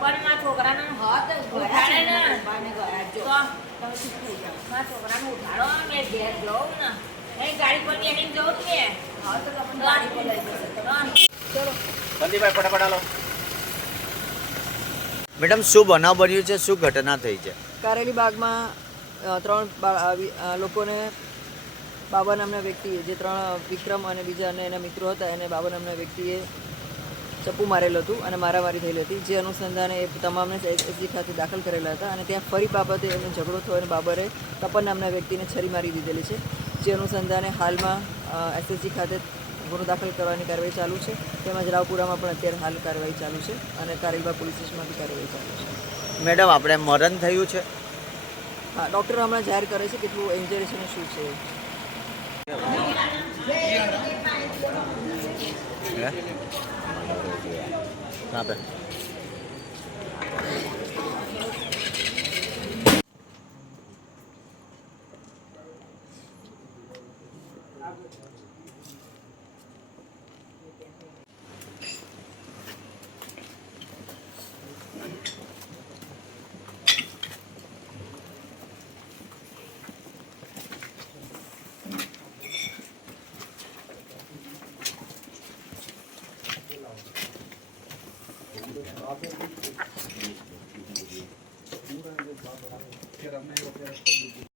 પણ મારા છોકરાને. હત ઉઠાડે મારા છોકરાને ઉઠાડો મેં ઘેર ને. એ ગાડી પર બેસીને જઉં ને ફટાફટ આલો મેડમ, શું બનાવ બન્યું છે? શું ઘટના થઈ છે? કારેલી બાગમાં ત્રણ લોકોને બાબા નામના વ્યક્તિએ, જે ત્રણ વિક્રમ અને બીજા અને એના મિત્રો હતા, એને બાબા નામના વ્યક્તિએ ચપ્પુ મારેલું હતું અને મારામારી થયેલી હતી. જે અનુસંધાને એ તમામને એસજી ખાતે દાખલ કરેલા હતા અને ત્યાં ફરી બાબતે એમનો ઝઘડો થયો અને બાબરે તપન નામના વ્યક્તિને છરી મારી દીધેલી છે. જે અનુસંધાને હાલમાં એસએસજી ખાતે ગુનો દાખલ કરવાની કાર્યવાહી ચાલુ છે. તેમજ રાવપુરામાં પણ અત્યારે હાલ કાર્યવાહી ચાલુ છે અને કારેલબાગ પોલીસ સ્ટેશનમાં બી કાર્યવાહી ચાલુ છે. મેડમ આપણે મરણ થયું છે? હા ડૉક્ટર હમણાં જાહેર કરે છે કેટલું ઇન્જરી છે શું છે. એ. હા બે problem before.